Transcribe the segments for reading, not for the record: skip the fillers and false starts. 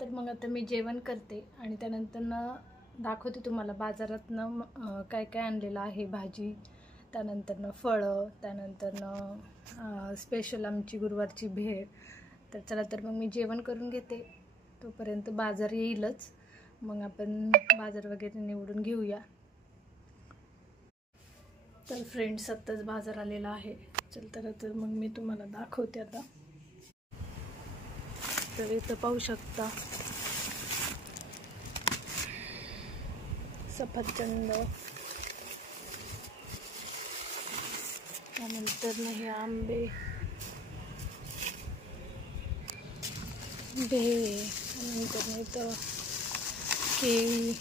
तर मग आता मी जेवण करते आणि त्यानंतर दाखवते तुम्हाला बाजारातनं काय काय आणलेलं आहे. भाजी, त्यानंतर फळं, त्यानंतर स्पेशल आमची गुरुवारची भेळ. तर चला तर मग मी जेवण करून घेते, तोपर्यंत बाजार येईलच, मग आपण बाजार वगैरे निवडून घेऊया. तर फ्रेंड्स, आत्ताच बाजार आलेला आहे. चल तर मग मी तुम्हाला दाखवते आता. तर इथं पाहू शकता सफरचंद, त्यानंतर हे आंबे, भेळ, त्यानंतर इथं केळी,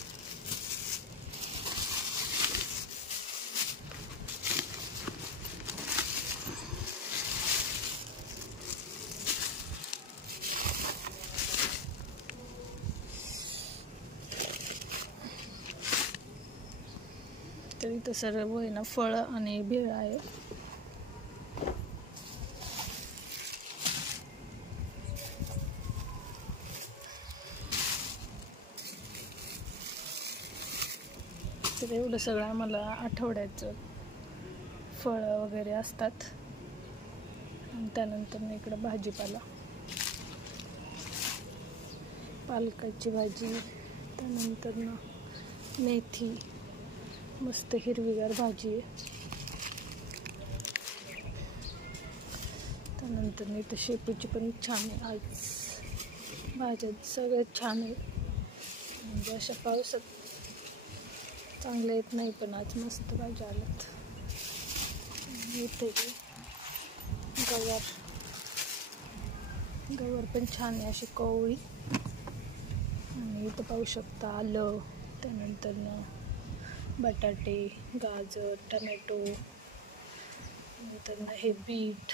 तर इथं सर्व आहे ना फळं आणि भेळ आहे. तर एवढं सगळं आम्हाला आठवड्याचं फळं वगैरे असतात. आणि त्यानंतर इकडं भाजीपाला, पालकाची भाजी, त्यानंतर मेथी, मस्त हिरवीगार भाजी आहे. त्यानंतर इथं शेपूची पण छान आहे. आज भाज्या सगळ्यात छान आहे, म्हणजे अशा पावसात चांगल्या येत नाही, पण आज मस्त भाज्या आल्यात. इथे गवार पण छान आहे, अशी कवळी. आणि इथं पाहू शकता आलं, त्यानंतर बटाटे, गाजर, टमॅटो, नंतर हे बीट,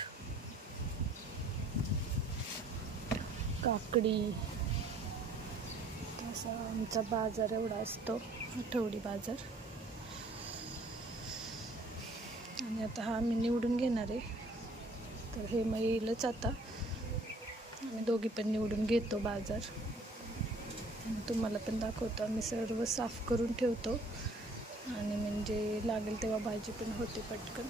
काकडी. असा आमचा बाजार एवढा असतो, आठवडी बाजार. आणि आता हा आम्ही निवडून घेणार आहे, तर हे मग येईलच आता. आम्ही दोघी पण निवडून घेतो बाजार, आणि तुम्हाला पण दाखवतो. आम्ही सर्व साफ करून ठेवतो, आणि म्हणजे लागेल तेव्हा भाजी पण होते पटकन.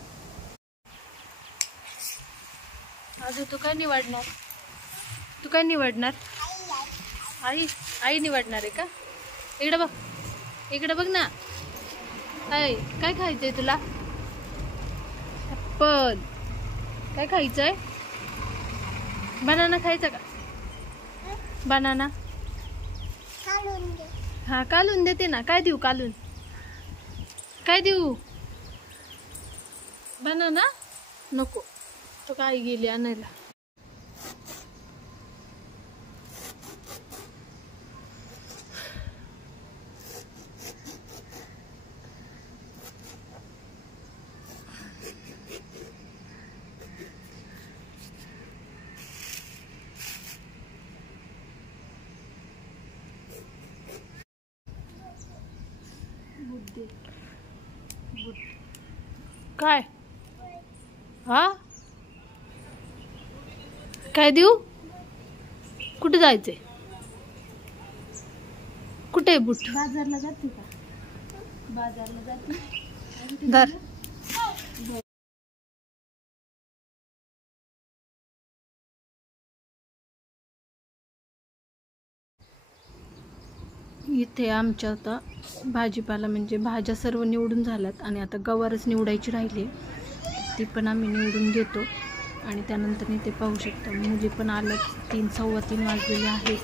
अजून तू काय निवडणार? तू काय निवडणार? आई निवडणार आहे का? इकडे बघ, इकडे बघ ना. काय खायचंय तुला? ऍपल. काय खायचंय? बनाना खायचा का? बनाना हा, कालून देते ना. काय देऊ कालून? काय देऊ? बनाना नको, तो काय गेली आणायला. काय? हा, काय देऊ? कुठे जायचंय? कुठे बुट? बाजारला जाते का? बाजारला जाते. धर. इथे आमच्या आता भाजीपाला म्हणजे भाज्या सर्व निवडून झाल्यात, आणि आता गवारच निवडायची राहिली, ती पण आम्ही निवडून घेतो. आणि त्यानंतर इथे पाहू शकता मुली पण आल्यात. 3, 3:15 वाजलेले आहेत.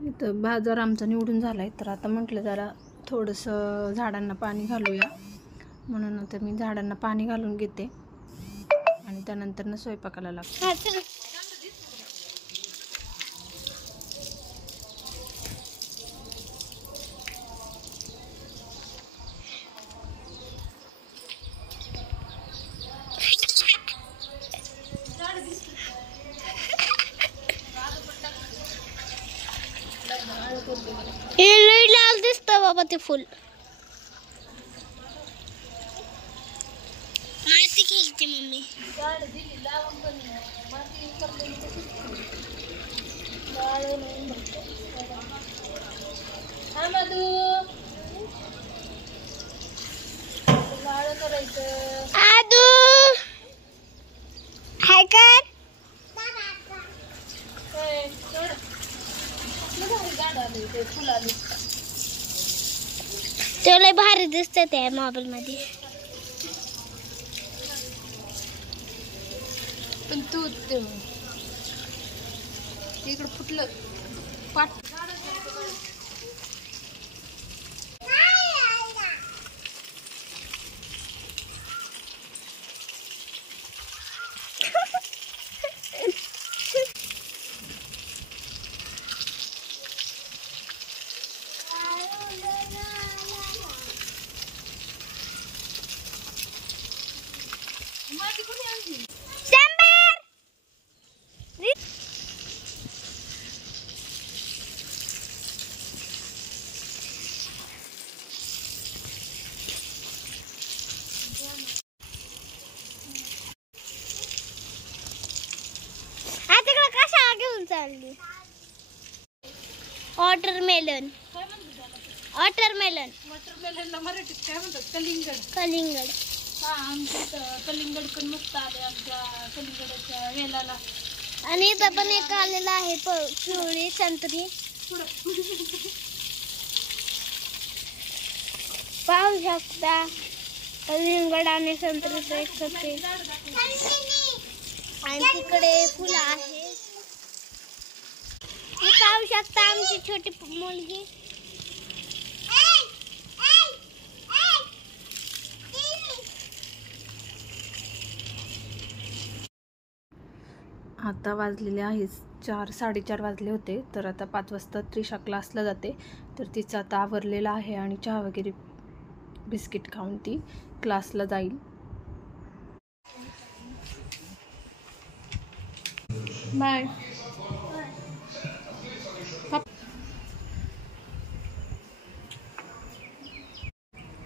इथं बाजार आमचा निवडून झालाय, तर आता म्हटलं जरा थोडंसं झाडांना पाणी घालूया, म्हणून आता मी झाडांना पाणी घालून घेते, आणि त्यानंतर स्वयंपाकाला लागते. फुल माती खेळते मम्मी. झाड दिली लावून पण माती उकरलेली हा मधू लाळ करायचं. आदू हाय कर. झाड आले ते फुल आले. ते लय भारी दिसतं त्या मोबाईल मध्ये. पण तू इकडं फुटलं पाट. माती कोणी आणली? चालली वॉटरमेलन. काय म्हणतात त्याला? वॉटरमेलन. वॉटरमेलनला मराठीत काय म्हणतात? कलिंगड. कलिंगड. हा आमच्या इथं कलिंगड पण मस्त आले आमच्या कलिंगडाच्या वेलाला. आणि इथं पण एक आलेला आहे पिवळी संत्री. पाहू शकता कलिंगड आणि संत्रीचं एक सत्य. आणि तिकडे फुलं आहे. पाहू शकता आमची छोटी मुलगी. आता वाजलेले आहे 4 साडेचार वाजले होते. तर आता 5 वाजता त्रिशा क्लासला जाते. तर तिचं आता आवरलेलं आहे आणि चहा वगैरे बिस्किट खाऊन ती क्लासला जाईल. बाय.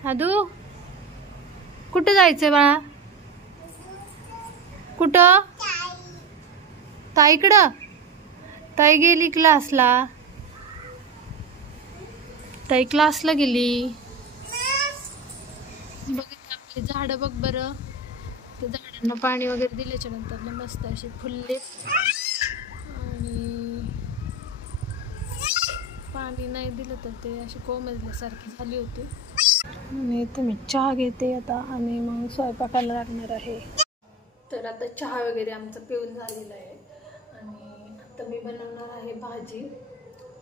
आदू कुठं जायचंय बाळा? कुठं? ताईकडं? ताई गेली क्लासला. ताई क्लासला गेली. बघितलं आपली झाडं बघ बरं. त्या झाडांना पाणी वगैरे दिल्याच्या नंतर मस्त असे फुलले. आणि पाणी नाही दिलं तर ते असे कोमजल्यासारखी झाली होती. आणि इथे मी चहा घेते आता आणि मग स्वयंपाकाला लागणार आहे. तर आता चहा वगैरे आमचं पिऊन झालेलं आहे आणि आता मी बनवणार आहे भाजी.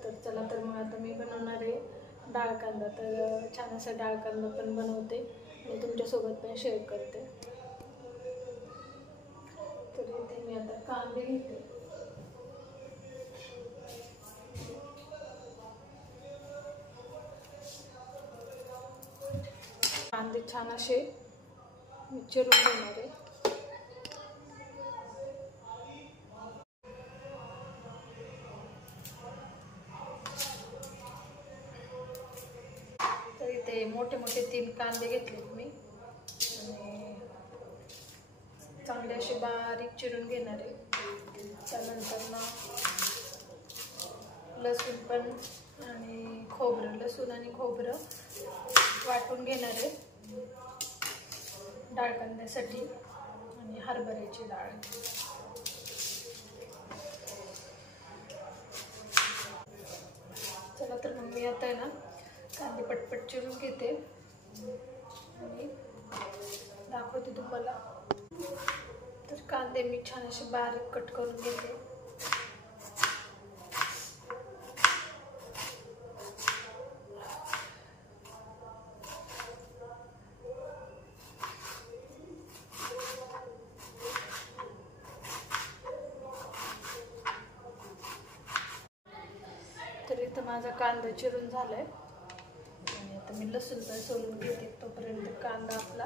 तर चला तर मग आता मी बनवणार आहे डाळ कांदा. तर छान असा डाळ कांदा पण बनवते आणि तुमच्यासोबत पण शेअर करते. तर इथे मी आता कांदे घेते. कांदे छान असे चिरून घेणार आहे. तर इथे मोठे मोठे 3 कांदे घेतलेत मी आणि चांगले असे बारीक चिरून घेणार आहे. त्यानंतर ना लसूण पण आणि खोबरं, लसूण आणि खोबरं वाटून घेणार आहे डाळ कांद्यासाठी. आणि हरभऱ्याची डाळ. चला तर मग मी आता आहे ना कांदे पटपट चिरून घेते आणि दाखवते तुम्हाला. तर कांदे मी छान असे बारीक कट करून घेते. तर इथं माझा कांदा चिरून झालाय आणि आता मी लसूण पण सोलून घेते. तोपर्यंत कांदा आपला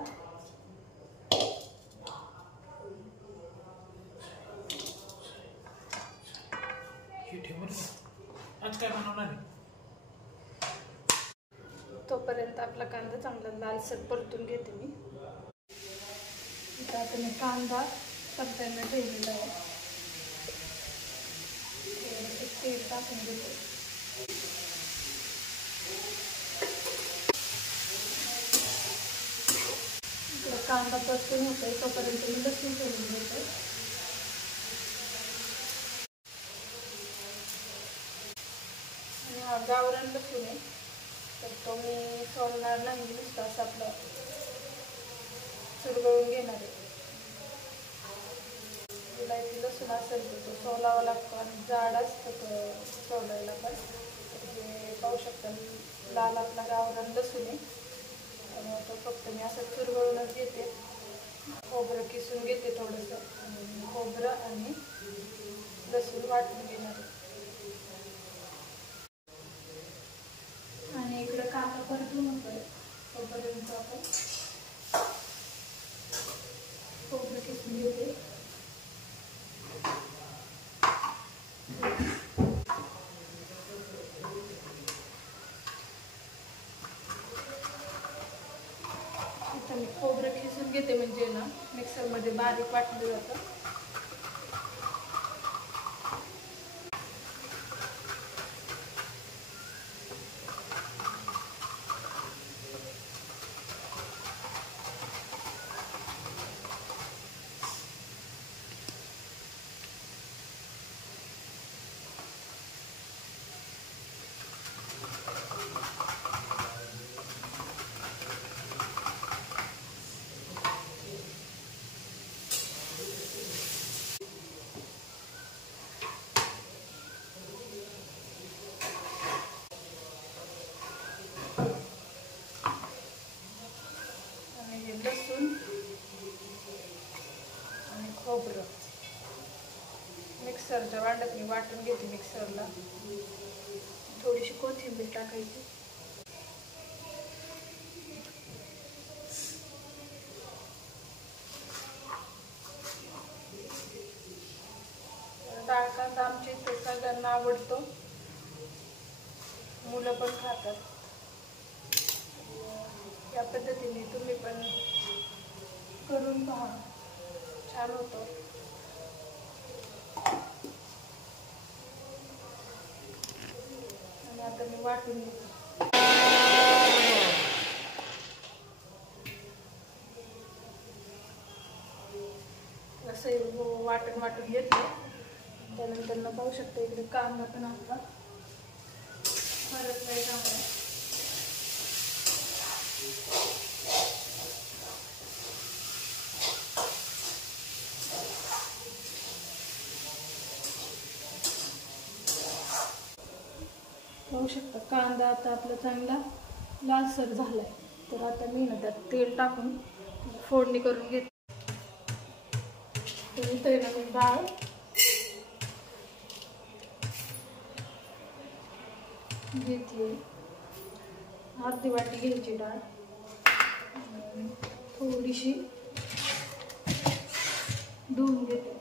आज काय बनवणार आहे? तोपर्यंत आपला कांदा चांगला लालसर परतून घेते मी. इथं आता मी कांदा परतायला ठेवलेला आहे. तेल टाकून घेते. इकडं कांदा परतून होतोय तोपर्यंत मी लसूण सोलून घेते. आणि हा गावरान लसूण आहे, तर तो मी सोलणार नाही, नुसताच आपलं चुरगळून घेणार आहे. विलायती लसूण असेल तर तो सोलावा लागतो आणि जाड असतं तो सोलायला पण. हे पाहू शकता लाल आपला गावरान लसूण आहे, त्यामुळे तो फक्त मी असं चुरगळूनच घेते. खोबरं किसून घेते थोडंसं, आणि खोबरं आणि लसूण वाटून घेणार आहे. आणि इकडं कांदा परतून होतोय तोपर्यंत आपण खोबरं किसून घेते. इथं मी खोबरं किसून घेते, म्हणजे ना मिक्सरमध्ये बारीक वाटलं जातं. लसूण आणि खोबरं मिक्सरच्या भांड्यात मी वाटून घेते. मिक्सरला थोडीशी कोथिंबीर टाकायची. डाळ कांदा आमच्या इथे सगळ्यांना आवडतो, मुलं पण खातात. या पद्धतीने तुम्ही पण करून पहा, छान होतो. आणि आता मी वाटून घेते. असं वाटून घेतलं. त्यानंतर पाहू शकता इकडे कांदा पण आपला परतलाय चांगला. पाहू शकता कांदा आता आपला चांगला लालसर झालाय. तर आता मी ना त्यात तेल टाकून फोडणी करून घेते. तर इथे ना मी डाळ घेतली, अर्धी वाटी घ्यायची डाळ, थोडीशी धुवून घेते.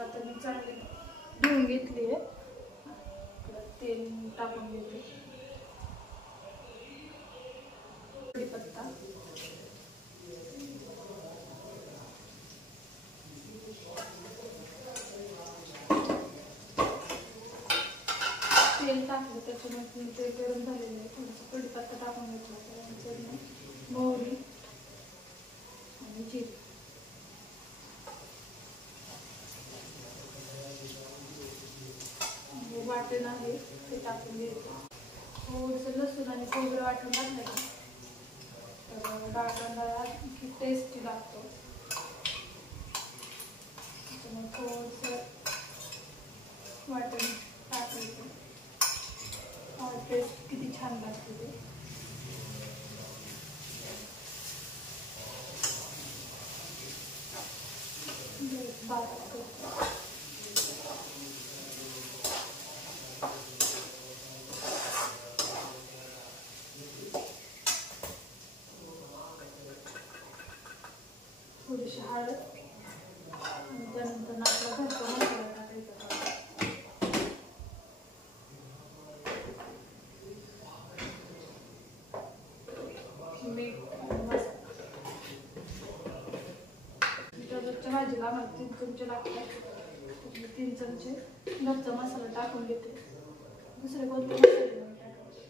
आता मी चांगली धुवून घेतली आहे. तेल टाकून घेते. कढीपत्ता, तेल टाकलं त्याच्यामध्ये ते गरम झालेलं आहे. थोडंसं कढीपत्ता टाकून घेतला, त्यानंतर मोहरी आणि जिरे. वाटण आहे ते टाकून घ्यायचं. थोडंसं लसूण आणि खोबरं वाटून टाकलं तर डाळ कांदा टेस्टी लागतो. मग थोडंसं वाटण टाकायचं. टेस्ट किती छान लागते ते. बारीक करतो. थोडीशी हळद आणि त्यानंतर आपला घरचा मसाला टाकायचा. मीठ आणि मसाला. रोजच्या भाजीला आम्हाला 3 चमचे लागतात. 3 चमचे घरचा मसाला टाकून घेते. दुसरे कोणते मसाले नाही टाकायचे.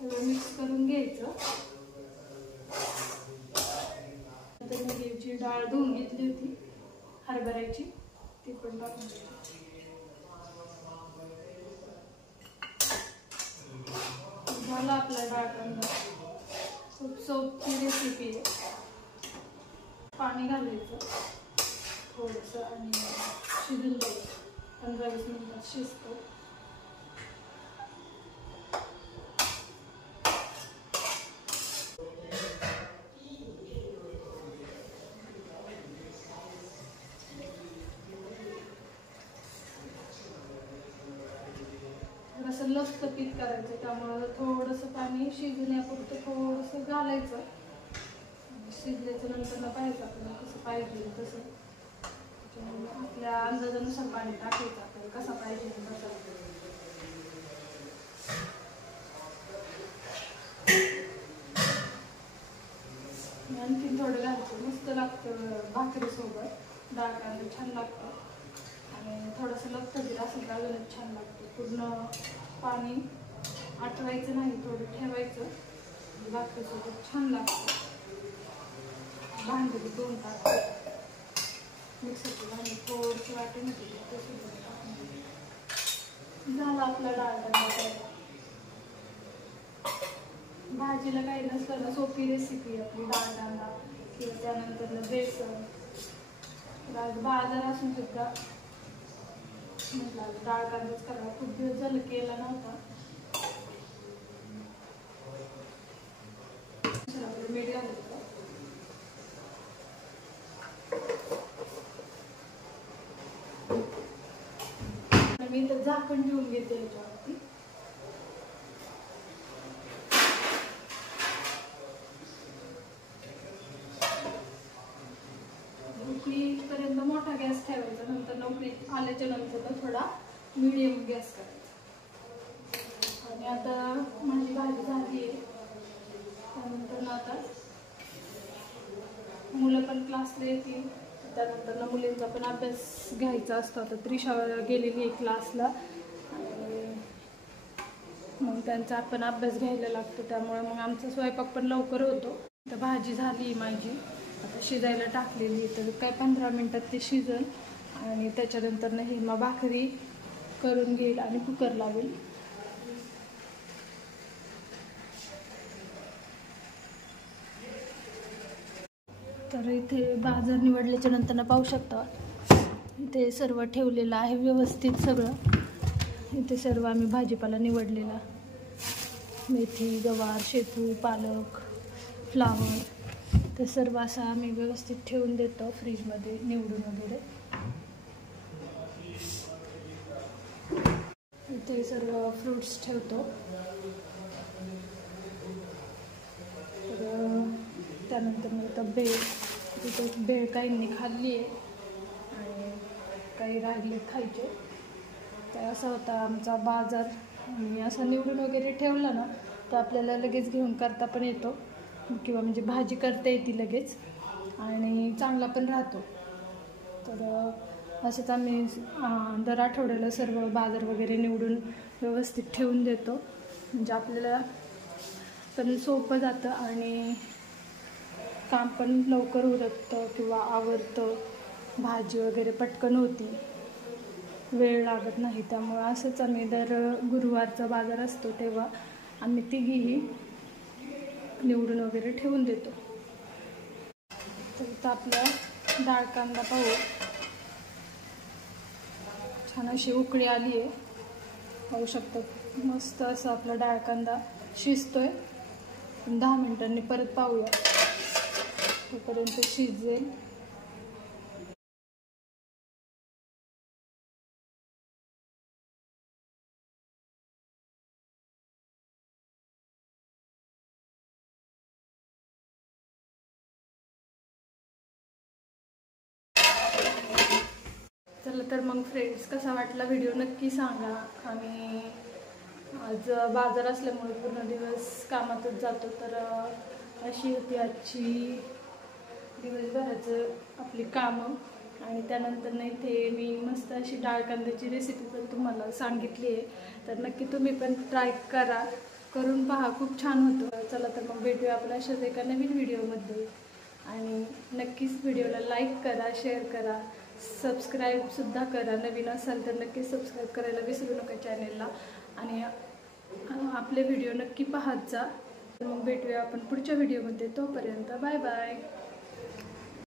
सगळं मिक्स करून घ्यायचं. नंतर डाळ धुवून घेतली होती हरभऱ्याची, ती पण टाकून घ्यायची. झाला आपला डाळ कांदा. खूप सोपी रेसिपी आहे. पाणी घालायचं थोडंसं आणि शिजून द्यायचं. 15-20 मिनिटात शिजतो. थोडंसं लसपीत करायचं, त्यामुळं थोडंसं पाणी शिजण्यापुरतं थोडंसं घालायचं. शिजल्याच्या नंतर पाहिजे आपल्याला कसं पाहिजे तसं, आपल्या अंदाजानुसार पाणी टाकायचं. आपल्याला कसा पाहिजे तसा. आणखी थोडं घालायचं. मस्त लागतं भाकरीसोबत डाळ कांदा, छान लागतं. आणि थोडंसं लपतबीत असेल तर अजूनच छान लागतं. पूर्ण पाणी आटवायचं नाही, थोडं ठेवायचं. भाकरीसोबत छान लागतं. भांडी दोन टाकते. मिक्सरची भांडी थोडंसं वाटेमध्ये झाला आपला डाळ कांदा. भाजीला काही नसलं ना, सोपी रेसिपी आपली डाळ कांदा किंवा त्यानंतर बेसन. बाजार असून सुद्धा म्हटलं डाळ कांदाच करा. खूप दिवस झालं केला नव्हता. मीठ घालायचं. मी तर झाकण ठेवून घेते याच्यावरती. उकळीपर्यंत मोठा गॅस ठेवायचा. नंतर उकळी आल्याच्या नंतर थोडा मीडियम गॅस करायचा. आणि आता माझी भाजी झाली आहे. त्यानंतर आता मुलं पण क्लासला येतील. त्यानंतर मुलींचा पण अभ्यास घ्यायचा असतो. आता त्रिशा गेलेली आहे क्लासला आणि मग त्यांचा आपण अभ्यास घ्यायला लागतो. त्यामुळे मग आमचा स्वयंपाक पण लवकर होतो. तर भाजी झाली माझी, आता शिजायला टाकलेली. तर काय 15 मिनटात ते शिजल आणि त्याच्यानंतर नाही मग भाकरी करून घेईल आणि कुकर लावेल. तर इथे बाजार निवडल्याच्या नंतर पाहू शकता, इथे सर्व ठेवलेलं आहे व्यवस्थित सगळं. इथे सर्व आम्ही भाजीपाला निवडलेला. मेथी, गवार, शेपू, पालक, फ्लावर, ते सर्व असं आम्ही व्यवस्थित ठेवून देतो फ्रीजमध्ये निवडून वगैरे. इथे सर्व फ्रूट्स ठेवतो. तर त्यानंतर मग आता भेळ काहींनी खाल्ली आहे आणि काही राहिले खायचे. तर असा होता आमचा बाजार. आणि असं निवडून वगैरे ठेवलं ना तर आपल्याला लगेच घेऊन करता पण येतो किंवा म्हणजे भाजी करता येते लगेच आणि चांगला पण राहतो. तर असंच आम्ही दर आठवड्याला सर्व बाजार वगैरे निवडून व्यवस्थित ठेवून देतो. म्हणजे आपल्याला पण सोपं जातं आणि काम पण लवकर उरकतं किंवा आवरतं. भाजी वगैरे पटकन होती, वेळ लागत नाही. त्यामुळे असंच आम्ही दर गुरुवारचा बाजार असतो तेव्हा आम्ही तिघीही निवडून वगैरे ठेवून देतो. तर आपला डाळ कांदा पाहू, छान अशी उकळी आली आहे. पाहू शकतो मस्त असं आपला डाळ कांदा शिजतोय. 10 मिनिटांनी परत पाहूया, तोपर्यंत शिजेल. चला तर मग फ्रेंड्स, कसा वाटला व्हिडिओ नक्की सांगा. आणि आज बाजार असल्यामुळे पूर्ण दिवस कामातच जातो. तर अशी होती आजची दिवसभराचं आपली कामं. आणि त्यानंतर नाही ते मी मस्त अशी डाळ कांद्याची रेसिपी पण तुम्हाला सांगितली आहे. तर नक्की तुम्ही पण ट्राय करा, करून पहा, खूप छान होतं. चला तर मग भेटूया आपण अशाच एका नवीन व्हिडिओमध्ये. आणि नक्कीच व्हिडिओला लाईक करा, शेअर करा, सबस्क्राईबसुद्धा करा. नवीन असाल तर नक्कीच सबस्क्राईब करायला विसरू नका चॅनेलला. आणि आपले व्हिडिओ नक्की पाहत जा. मग भेटूया आपण पुढच्या व्हिडिओमध्ये. तोपर्यंत बाय बाय.